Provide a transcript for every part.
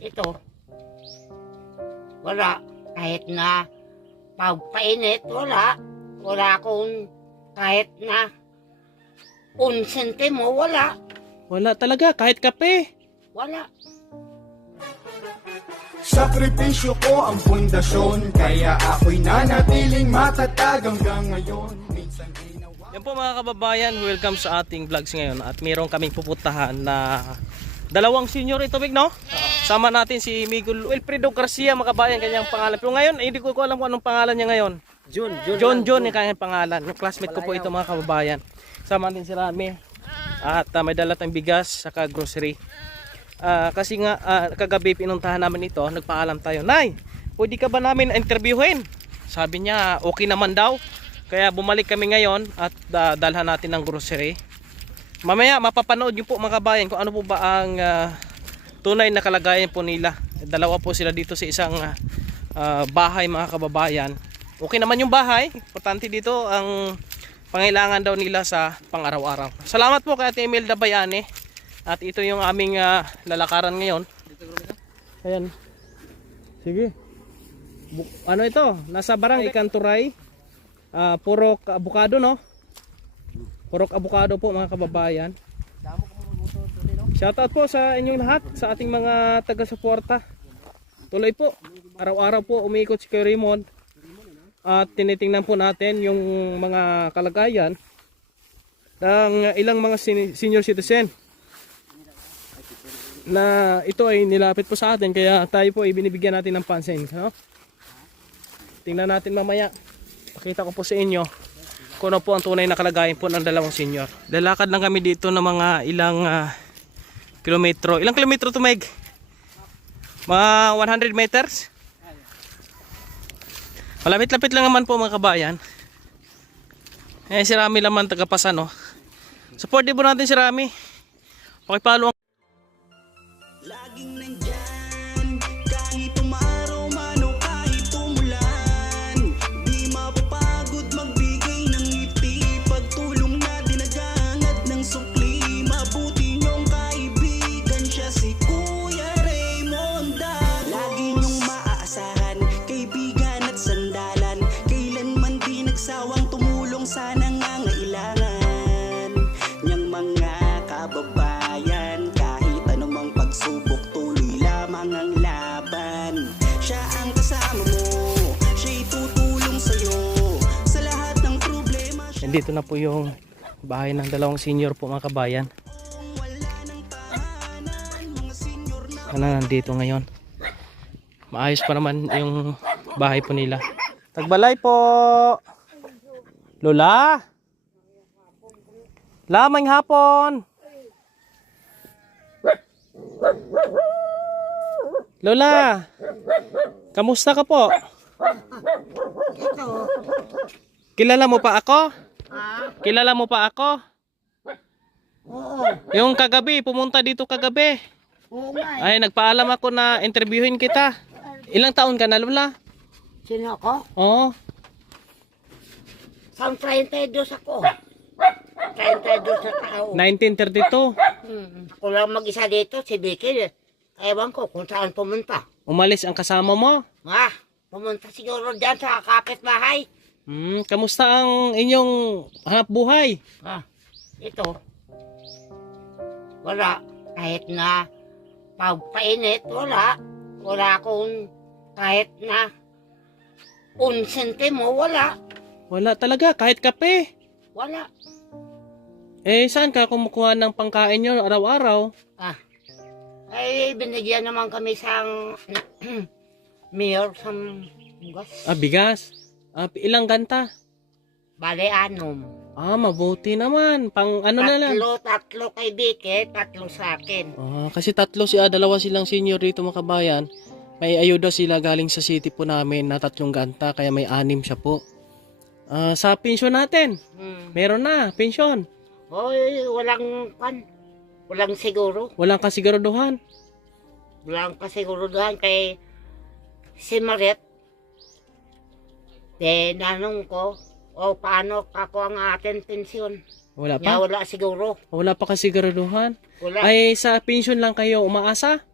ito, wala. Kahit na pagpainit, wala. Wala akong kahit na unsentimo, wala. Wala talaga, kahit kape. Wala. Sakripisyo ko ang pundasyon, kaya ako'y nanatiling matatag hanggang ngayon. Minsan ginawa. Yan po mga kababayan, welcome sa ating vlogs ngayon. At meron kaming pupuntahan na dalawang senior ito, Big, no? Sama natin si Miguel Wilfredo Garcia, mga kabayan, kanyang pangalan. Pero ngayon, hindi ko alam kung anong pangalan niya ngayon. John yung kanyang pangalan. Yung classmate ko po ito, mga kababayan. Sama din si Rami. At may dala tayong bigas, saka grocery. Kasi nga kagabi pinuntahan namin ito, nagpaalam tayo, Nay, pwede ka ba namin interviewin? Sabi niya okay naman daw. Kaya bumalik kami ngayon at dalhan natin ng grocery. Mamaya mapapanood niyo po mga kabayan kung ano po ba ang tunay na kalagayan po nila. Dalawa po sila dito sa isang bahay, mga kababayan. Okay naman yung bahay. Importante dito ang pangailangan daw nila sa pang-araw-araw. Salamat po kay Ate Imelda Bayane. At ito yung aming lalakaran ngayon. Ayan. Sige. Ano ito? Nasa Barangay Kanturay. Purok Abukado, no? Purok Abukado po, mga kababayan. Shoutout po sa inyong lahat, sa ating mga taga-suporta. Tuloy po. Araw-araw po umiikot si Kuya Raymond. At tinitingnan po natin yung mga kalagayan ng ilang mga senior citizen na ito ay nilapit po sa atin, kaya tayo po ay binibigyan natin ng pansin, no? Tingnan natin mamaya, pakita ko po sa inyo kung ano po ang tunay na kalagayan po ng dalawang senior. Lalakad lang kami dito ng mga ilang kilometro. Ilang kilometro to, Meg? Mga 100 meters? Malapit-lapit lang naman po, mga kabayan. Si Rami naman tagapasan, no? Support din po natin si Rami. Pakipalo ang laging nandyan, kahit umaraw man o kahit umulan. Di mapapagod magbigay ng ngiti, pagtulong na dinagangad ng sukli. Mabuti niyong kaibigan, siya si Kuya Raymond. Lagi niyong maaasahan, kaibigan at sandalan. Kailanman di nagsawang tumulong sa nangangailangan niyang mga kababayan. Subok, tuloy lamang ang laban. Siya ang kasama mo, siya'y tutulong sa'yo sa lahat ng problema. Dito na po yung bahay ng dalawang senior po, mga kabayan. Wala nang tahanan, mga senior na Nandito ngayon. Maayos pa naman yung bahay po nila. Tagbalay po! Lola! Lamang hapon! Lola! Kamusta ka po? Ito, Kilala mo pa ako? Kilala mo pa ako? oo. Yung kagabi, pumunta dito kagabi. Oo nga. Ay, nagpaalam ako na interviewin kita. Ilang taon ka na, Lola? Sino ako? Oo. Sang 32 ako. 32 sa tao. 1932. Kung lang mag-isa dito, si Vicky, ewan ko kung saan pumunta. Umalis ang kasama mo. Pumunta siguro dyan sa kapitbahay. Kamusta ang inyong hanap buhay? Ito, wala. Kahit na pagpainit, wala. Wala akong kahit na unsentimo, wala. Wala talaga, kahit kape. Wala. Saan ka kumukuha ng pangkain nyo araw-araw? Ay, binigyan naman kami sa mayor sa gas. Bigas. Ilang ganta? Bale, anom. Mabuti naman. Pang ano na lang. Tatlo kay Vicky, tatlo sa akin. Kasi dalawa silang senior dito, mga kabayan. May ayuda sila galing sa city po namin na 3 ganta, kaya may 6 siya po. Sa pensyon natin, meron na, pensyon. Hoy, walang siguro. Walang kasiguraduhan. Walang kasiguruduhan kay si Maret. Nanong ko, paano ako ang ating pensyon? Wala pa? Wala siguro. Wala pa kasiguraduhan? Wala. Ay, sa pensyon lang kayo umaasa?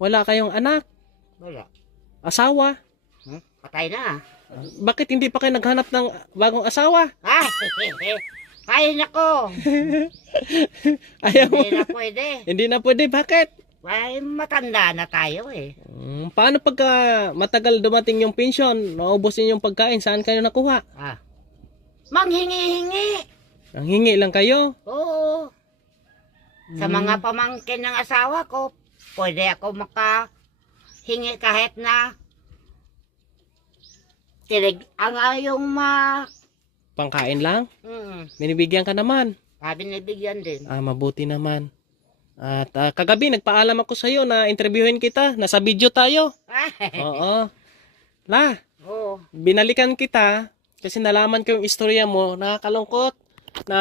Wala kayong anak, Wala. asawa. Patay na. Bakit hindi pa kayo naghanap ng bagong asawa? Ay, ay nako. Ayaw mo. Hindi na pwede. Hindi na pwede. Bakit? Ay, matanda na tayo eh. Paano pagka matagal dumating yung pension, naubos yung pagkain, saan kayo nakuha? Manghingi-hingi. Ang hingi lang kayo. Oo. Sa mga pamangkin ng asawa ko, pwede ako makahingi kahit na ang yung Pangkain lang? Binibigyan ka naman. sabi nabigyan din. Mabuti naman. At kagabi nagpaalam ako sa iyo na interviewin kita. Nasa video tayo. Oo. Oo. Binalikan kita kasi nalaman ko yung istorya mo. Nakakalungkot na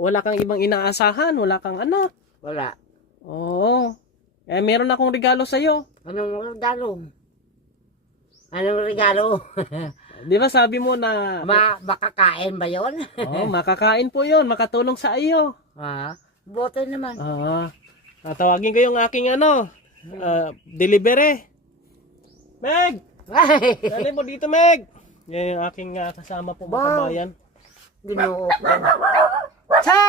wala kang ibang inaasahan, wala kang anak. Wala. Oo. Meron akong regalo sa iyo. Anong regalo? Anong regalo? Di ba sabi mo na Makakain ba yun? makakain po 'yon, makatulong sa iyo. Boto naman. Tatawagin ko yung aking delivery. Meg! Dali mo dito, Meg! Yan yung aking kasama po mga kabayan. Ginoo ko. Che!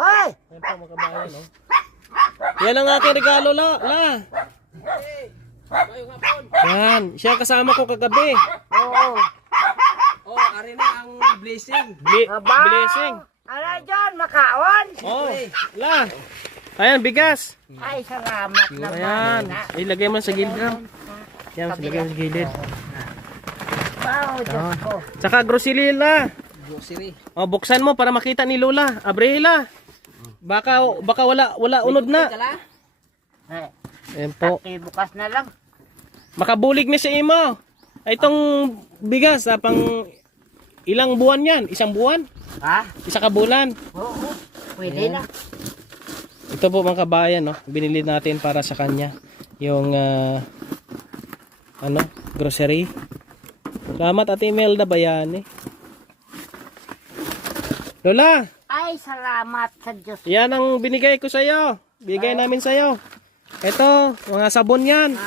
Hoy! Yan po mga kabayan, oh. Yan ang aking regalo, la. Yan, siya kasama ko kagabi. Oo. Ari na ang blessing. Blessing. Ano dyan? Makaon? La. Ayan, bigas. Ay, salamat naman. Ayan. Ilagay mo sa gilid lang. Yan, ilagay mo sa gilid. Wow, Diyos ko. Tsaka grocery, la. Grocery. Buksan mo para makita ni Lola. Abrela. Baka wala unod na. Ayan po. Bukas na lang. Makabulig ni si Imo. Itong bigas, pang ilang buwan yan? Isang buwan? Isa ka bulan? Oo. Pwede na. Ito po mga kabayan, no? Binili natin para sa kanya. Yung, grocery. Salamat Ate Imelda Bayani. Lola! Ay, salamat sa Diyos. Yan ang binigay ko sa'yo. Bigay namin sa'yo. Ito, mga sabon yan.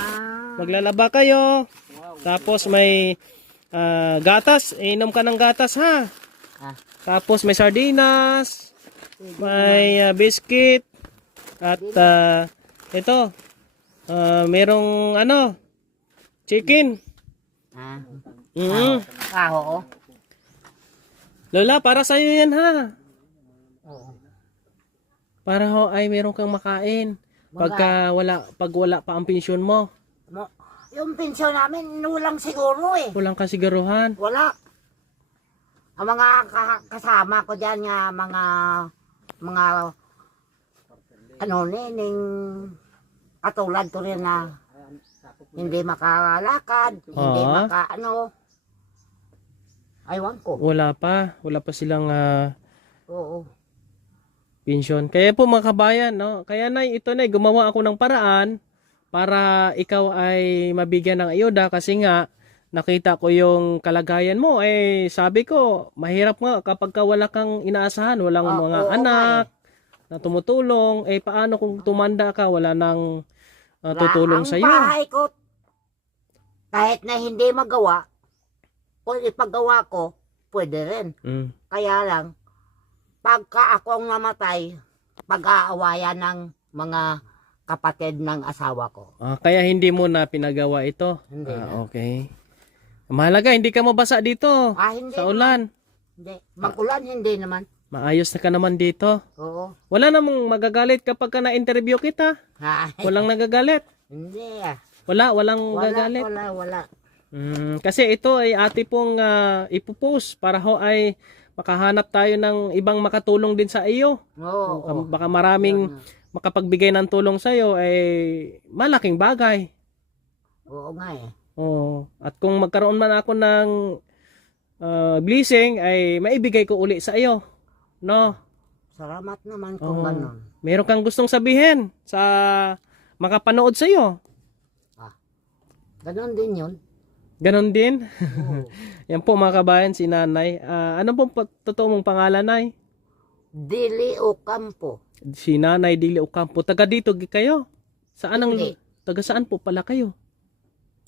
Maglalaba kayo. Tapos may gatas. Inom ka ng gatas, ha? Tapos may sardinas. May biscuit. At ito. Merong chicken. Oo. Lola, para sa'yo yan, ha? Oo. Para ay meron kang makain. Pag wala pa ang pensyon mo. Yung pensyon namin, walang siguro eh. Walang kasiguruhan. Wala. Ang mga kasama ko dyan nga, mga nining katulad ko rin na hindi makalakad, hindi aywan ko. Wala pa silang Oo. pensyon. Kaya po mga kabayan, no? Kaya ito gumawa ako ng paraan para ikaw ay mabigyan ng ayuda kasi nga nakita ko yung kalagayan mo. Sabi ko, mahirap nga kapag wala kang inaasahan, walang mga anak na tumutulong. Paano kung tumanda ka, wala nang tutulong sa iyo? Ang bahay ko, kahit na hindi magawa, kung ipagawa ko, pwede rin. Kaya lang, pagka ako ang namatay, pag-aawayan ng mga kapatid ng asawa ko. Kaya hindi mo na pinagawa ito? Hindi na. Okay. Mahalaga, hindi ka mabasa dito Hindi sa ulan. Hindi. Mag-ulan, hindi naman. Maayos na ka naman dito. Oo. Wala namang magagalit kapag ka na-interview kita. Walang nagagalit. Hindi Walang gagalit. Wala. Kasi ito ay ate pong ipopost para ay makahanap tayo ng ibang makatulong din sa iyo. Oo. Baka maraming makapagbigay ng tulong sa iyo ay malaking bagay. Oo nga eh. Oo. At kung magkaroon man ako ng blessing ay maibigay ko uli sa iyo. No? Salamat naman kung ganun. Meron kang gustong sabihin sa makapanood sa iyo. Ganun din yun. Ganon din. Yan po mga kabayan si Nanay. Ano pong totoo mong pangalan, Nay? Dili Ocampo. Si Nanay Dili Ocampo. Taga dito kayo? Saan ang, Hindi. taga saan po pala kayo?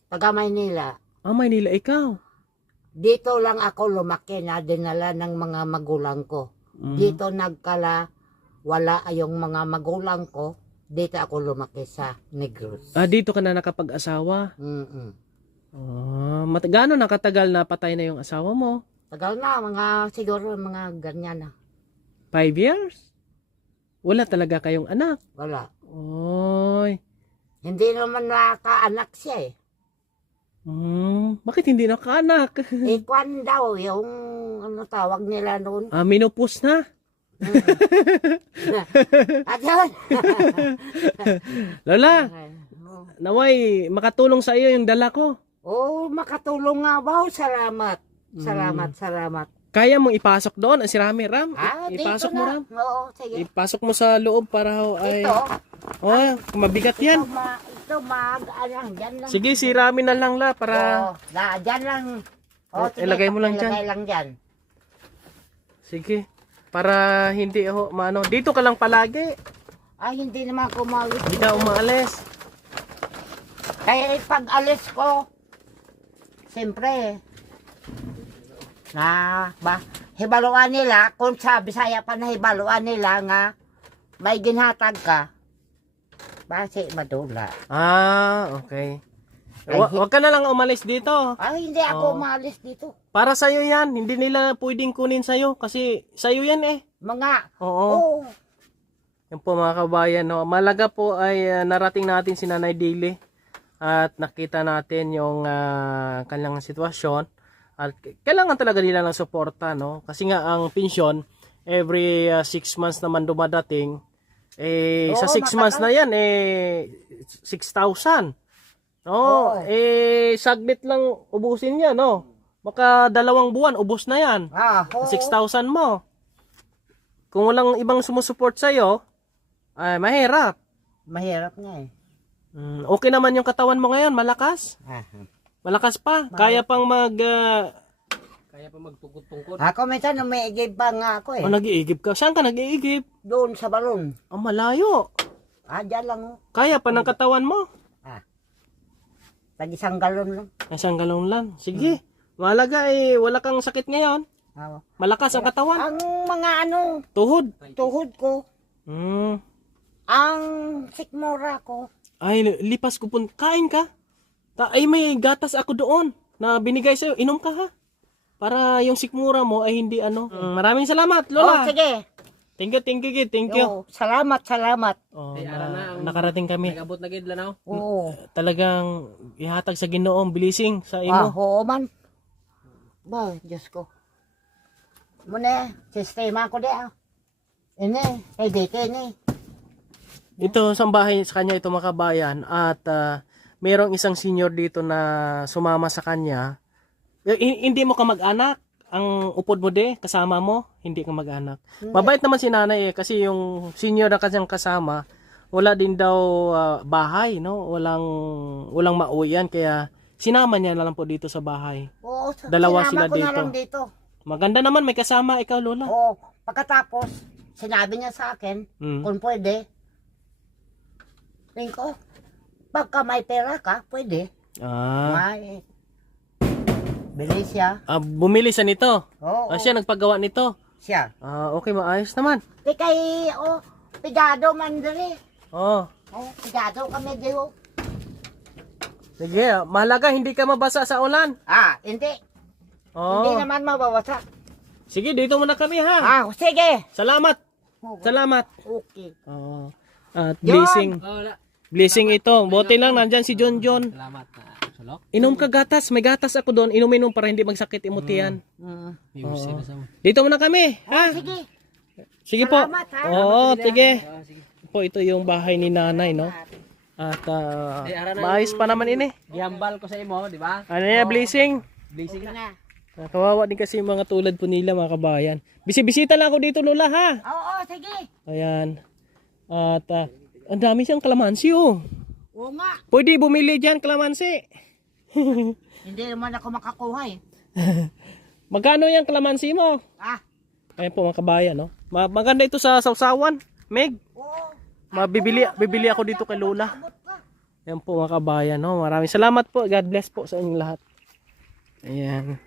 Taga Maynila. Ah, Maynila, ikaw. Dito lang ako lumaki na dinala ng mga magulang ko. Dito wala yung mga magulang ko. Dito ako lumaki sa Negros. Ah, dito ka na nakapag-asawa. Mm-mm. Gaano nakatagal na patay na yung asawa mo? Tagal na, siguro mga ganyan na. 5 years? Wala talaga kayong anak? Wala. Oy. Hindi naman nakaanak siya eh. Bakit hindi nakaanak? Ikwan daw yung ano tawag nila noon. Menopause na? At yun. Lola, naway makatulong sa iyo yung dala ko. Oh, makatulong nga ba? Salamat. Salamat. Kaya mong ipasok doon, si Rami Ram. Dito Ipasok mo na. Ram. Oo, sige. Ipasok mo sa loob para ay... Ito. Oh, mabigat yan. Ito lang. Dyan lang. Sige, si Rami na lang la para... Dyan lang. Sige, Ilagay mo lang dyan. Ilagay lang dyan. Sige. Para hindi ako maano. Dito ka lang palagi. Ay, hindi naman ako umalis. Hindi ka umaalis. Kaya pag alis ko, siyempre, hibaluan nila, kung sa Bisaya pa na hibaluan nila nga, may ginhatag ka, basi madula. Okay. Ay, Wag ka na lang umalis dito. Ay, hindi ako umalis dito. Para sa'yo yan. Hindi nila pwedeng kunin sa'yo. Kasi sa'yo yan eh. Mga, Oo. Yan po mga kabayan. No? Malaga po ay narating natin si Nanay Dili. At nakita natin yung kanilang sitwasyon. At kailangan talaga nila ng suporta. No? Kasi nga ang pensyon, every 6 months naman dumadating. Sa 6 months na yan, 6,000. No, saglit lang ubusin niya, no? Baka 2 buwan, ubos na yan. 6,000 mo. Kung walang ibang sumusuport sa'yo, ay mahirap. Mahirap nga eh. Okay naman yung katawan mo ngayon, malakas? Malakas pa? Kaya pang Kaya pa magtungkod-tungkod. Ako minsan umiigib pa nga ako eh. nag-iigib ka? Saan ka nag-iigib? Doon sa balon. Malayo. Dyan lang oh. Kaya pa ng katawan mo? Tag isang galon lang. Isang galon lang. Sige. Malaga wala kang sakit ngayon. Malakas ang katawan. Ang mga Tuhod. tuhod ko, Hmm. ang sikmura ko. Ay, lipas ko po. Kain ka? Ay, may gatas ako doon na binigay sa'yo. Inom ka ha? Para yung sikmura mo ay hindi Maraming salamat, Lola. Sige. Thank you, thank you. Salamat. Nakarating kami. Nagabot na gid lanaw. Oo. Talagang ihatag sa Ginoong bilising sa imo. Oo man. Ba, Diyos ko. Muna, sistema ko dia. Ini, dito ini. Ito sa bahay sa kanya ito mga kabayan at merong isang senior dito na sumama sa kanya. Hindi mo ka mag-anak. Ang upod mo kasama mo, hindi ka mag-anak. Mabait naman si nanay kasi yung senior na kanyang kasama, wala din daw bahay, no? Walang mauwian kaya sinama niya na lang po dito sa bahay. Oo, Dalawa sinama sila ko dito. na lang dito. Maganda naman may kasama ikaw, Lola. Oo, pagkatapos, sinabi niya sa akin, kung pwede, tingin ko, pagka may pera ka, pwede. May, bili siya. Bumili siya nito. Oo. Siya nagpagawa nito. Siya. Okay, maayos naman. Di kay, pigado man dali. Pigado kami diho. Sige, mahalaga hindi ka mabasa sa ulan. Hindi. Hindi naman mabawasa. Sige, dito muna kami ha. Sige. Salamat. Okay. At John! blessing ito. Buti lang nandyan si John. Salamat na. Sulok. Inom ka gatas. May gatas ako doon. Inom para hindi magsakit imutian. Dito muna kami. Ha? Sige. Sige po. Salamat, ha? Sige. Po, ito yung bahay ni nanay, no? At maayos pa naman ini. Gihambal ko sa imo, di ba? Ano yan, blessing? Blessing na. Kawawa din kasi yung mga tulad po nila, mga kabayan. Bisita lang ako dito, Lola, ha? Oo, sige. Ayan. At ang dami siyang kalamansi, oh. Oo nga. Pwede bumili dyan, kalamansi. Hindi naman ako makakuha eh. Magkano yung kalamansi mo? Ayan po mga kabayan, no? Maganda ito sa sausawan. Meg, Oo. bibili ako dito kay Lola. Abot ko Yan po mga kabayan, no? Maraming salamat po. God bless po sa inyong lahat. Ayan.